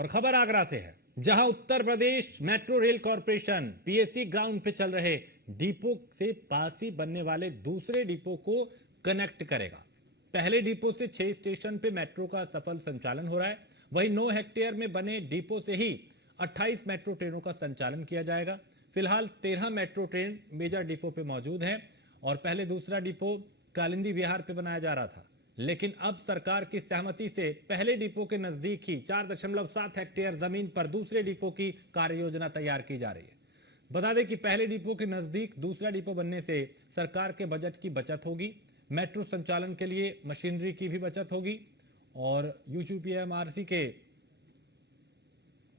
और खबर आगरा से है, जहां Uttar Pradesh metro rail corporation PSC ground पे चल रहे डिपो से पास ही बनने वाले दूसरे डिपो को कनेक्ट करेगा। पहले डिपो से 6 स्टेशन पे मेट्रो का सफल संचालन हो रहा है। वहीं 9 हेक्टेयर में बने डिपो से ही 28 मेट्रो ट्रेनों का संचालन किया जाएगा। फिलहाल 13 मेट्रो ट्रेन मेजर डिपो पे मौजूद हैं और पहले दूसरा डिपो कालिंदी विहार पे बनाया जा रहा था, लेकिन अब सरकार की सहमति से पहले डिपो के नजदीक ही 4.7 हेक्टेयर जमीन पर दूसरे डिपो की कार्य योजना तैयार की जा रही है। बता दें कि पहले डिपो के नजदीक दूसरा डिपो बनने से सरकार के बजट की बचत होगी, मेट्रो संचालन के लिए मशीनरी की भी बचत होगी और यूपीएमआरसी के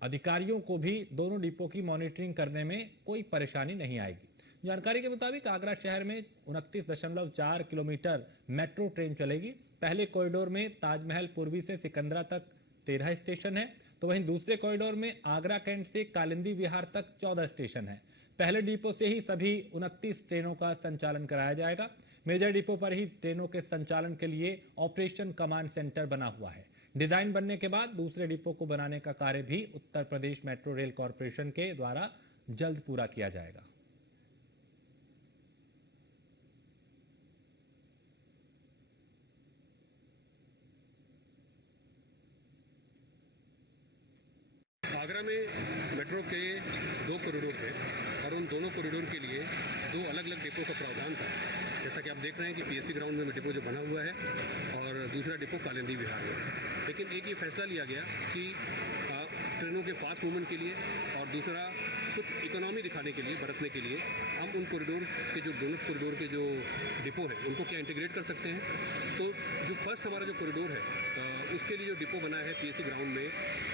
अधिकारियों को भी दोनों डिपो की मॉनिटरिंग करने में कोई परेशानी नहीं आएगी। जानकारी के मुताबिक आगरा शहर में 29.4 किलोमीटर मेट्रो ट्रेन चलेगी। पहले कॉरिडोर में ताजमहल पूर्वी से सिकंदरा तक 13 स्टेशन है, तो वहीं दूसरे कॉरिडोर में आगरा कैंट से कालिंदी विहार तक 14 स्टेशन है। पहले डिपो से ही सभी 29 ट्रेनों का संचालन कराया जाएगा। मेजर डिपो पर ही ट्रेनों के संचालन के लिए ऑपरेशन कमांड सेंटर बना हुआ है। डिजाइन बनने के बाद दूसरे डिपो को बनाने का कार्य भी उत्तर प्रदेश मेट्रो रेल कॉरपोरेशन के द्वारा जल्द पूरा किया जाएगा। आगरा में मेट्रो के 2 कॉरिडोर थे और उन दोनों कॉरिडोर के लिए 2 अलग अलग डिपो का प्रावधान था। जैसा कि आप देख रहे हैं कि पीएससी ग्राउंड में डिपो जो बना हुआ है और दूसरा डिपो कालिंदी विहार में। लेकिन एक ये फैसला लिया गया कि ट्रेनों के फास्ट मूवमेंट के लिए और दूसरा कुछ इकोनॉमी दिखाने के लिए, बरतने के लिए हम उन कॉरिडोर के जो दोनों कॉरिडोर के जो डिपो हैं उनको क्या इंटीग्रेट कर सकते हैं। तो जो फर्स्ट हमारा जो कॉरिडोर है उसके लिए जो डिपो बना है पीएससी ग्राउंड में,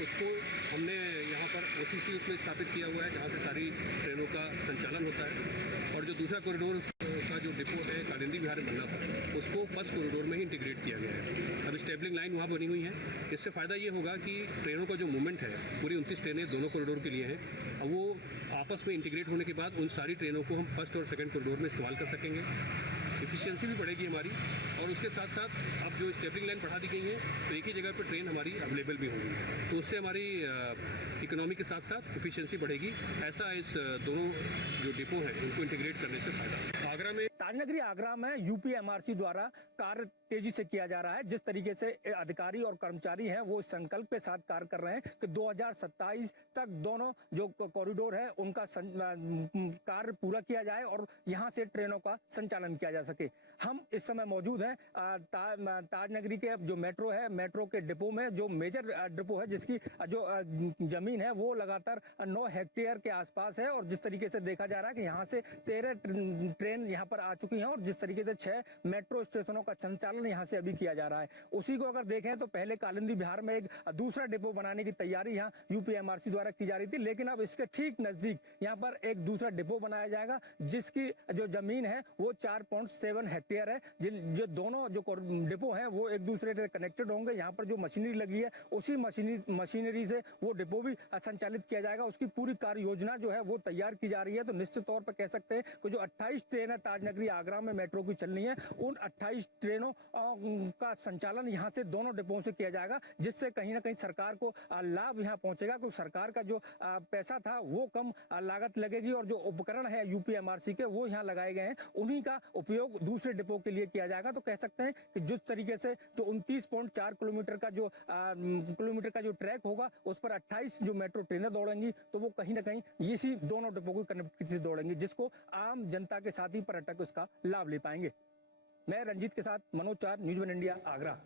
उसको हमने यहाँ पर ओसीसी उसमें स्थापित किया हुआ है जहाँ से सारी ट्रेनों का संचालन होता है। और जो दूसरा कॉरिडोर का जो डिपो है कालिंदी विहार में बनना था, उसको फर्स्ट कॉरिडोर में ही इंटीग्रेट किया गया है। अब स्टेबलिंग लाइन वहाँ बनी हुई है। इससे फ़ायदा ये होगा कि ट्रेनों का जो मूवमेंट है, पूरी 29 ट्रेनें दोनों कॉरिडोर के लिए हैं, अब वो आपस में इंटीग्रेट होने के बाद उन सारी ट्रेनों को हम फर्स्ट और सेकंड कॉरिडोर में इस्तेमाल कर सकेंगे। एफिशिएंसी भी बढ़ेगी हमारी और उसके साथ साथ अब जो स्टेबलिंग लाइन बढ़ा दी गई है तो एक ही जगह पर ट्रेन हमारी अवेलेबल भी होगी, तो उससे हमारी इकोनॉमी के साथ साथ एफिशिएंसी बढ़ेगी। ऐसा इस दोनों जो डिपो हैं उनको इंटीग्रेट करने से फायदा। आगरा में ताजनगरी आगरा में यूपीएमआरसी द्वारा कार्य तेजी से किया जा रहा है। जिस तरीके से अधिकारी और कर्मचारी हैं वो संकल्प के साथ कार्य कर रहे हैं कि 2027 तक दोनों जो कॉरिडोर है उनका कार्य पूरा किया जाए और यहां से ट्रेनों का संचालन किया जा सके। हम इस समय मौजूद हैं ताजनगरी के जो मेट्रो है, मेट्रो के डिपो में, जो मेजर डिपो है जिसकी जो जमीन है वो लगातार 9 हेक्टेयर के आसपास है। और जिस तरीके से देखा जा रहा है कि यहाँ से 13 ट्रेन यहाँ पर आ चुकी हैं और जिस तरीके से 6 मेट्रो स्टेशनों का संचालन यहाँ से अभी किया जा रहा है। उसी को अगर देखें तो पहले कालिंदी बिहार में एक दूसरा डिपो बनाने की तैयारी यहाँ यूपीएमआरसी द्वारा की जा रही थी, लेकिन अब इसके ठीक नजदीक यहाँ पर एक दूसरा डिपो बनाया जाएगा जिसकी जो जमीन है वो 4.7 हेक्टेयर है। जो दोनों जो डिपो है वो एक दूसरे से कनेक्टेड होंगे। यहाँ पर जो मशीनरी लगी है उसी मशीनरी से वो डिपो भी संचालित किया जाएगा। उसकी पूरी कार्य योजना जो है वो तैयार की जा रही है। तो निश्चित तौर पर कह सकते हैं कि जो 28 ट्रेन है ताजनगरी आगरा में मेट्रो की चलनी है, उन 28 ट्रेनों का संचालन यहाँ से दोनों डिपोओं से किया जाएगा, जिससे कहीं ना कहीं सरकार को लाभ यहाँ पहुंचेगा। क्योंकि सरकार का जो पैसा था वो कम लागत लगेगी और जो उपकरण है यूपीएमआरसी के वो यहाँ लगाए गए हैं, उन्हीं का उपयोग दूसरे डिपो के लिए किया जाएगा। तो कह सकते हैं कि जिस तरीके से जो 29.4 किलोमीटर का जो ट्रैक होगा उस पर 28 जो मेट्रो ट्रेनें दौड़ेंगी, तो वो कहीं ना कहीं इसी दोनों डिपो की कनेक्टिविटी से दौड़ेंगी, जिसको आम जनता के साथ ही पर्यटक उसका लाभ ले पाएंगे। मैं रंजीत के साथ मनोज चार, न्यूज़ वन इंडिया, आगरा।